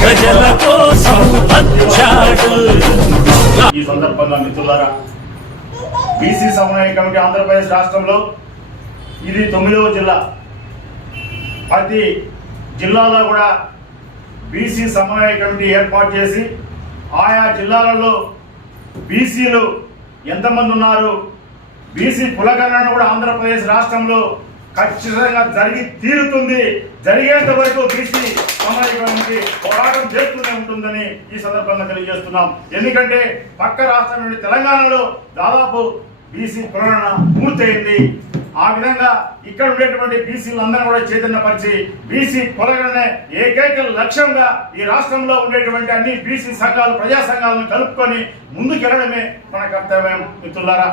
ప్రజల కోసం వచ్చాడు. ఈ సందర్భంగా మిత్రులారా, బీసీ సమన్వయ కమిటీ ఆంధ్రప్రదేశ్ రాష్ట్రంలో ఇది 9వ జిల్లా. ప్రతి జిల్లాలో కూడా బీసీ సమన్వయ కమిటీ ఏర్పాటు చేసి ఆయా జిల్లాలలో బీసీలు ఎంతమంది ఉన్నారు, బీసీ కులగణన కూడా ఆంధ్రప్రదేశ్ రాష్ట్రంలో ఖచ్చితంగా జరిగి తీరుతుంది. జరిగేంత వరకు బీసీ సమన్వయ కమిటీ పోరాటం చేస్తూనే ఉంటుందని ఈ సందర్భంగా తెలియజేస్తున్నాం. ఎందుకంటే పక్క రాష్ట్రం నుండి తెలంగాణలో దాదాపు బీసీ కులగణన పూర్తయింది. ఆ విధంగా ఇక్కడ ఉండేటువంటి బీసీలందరూ కూడా చైతన్యపరిచి బీసీ కులగణనే ఏకైక లక్ష్యంగా ఈ రాష్ట్రంలో ఉండేటువంటి అన్ని బీసీ సంఘాలు, ప్రజా సంఘాలను కలుపుకొని ముందుకెళ్లడమే మన కర్తవ్యం. మిత్రులారా,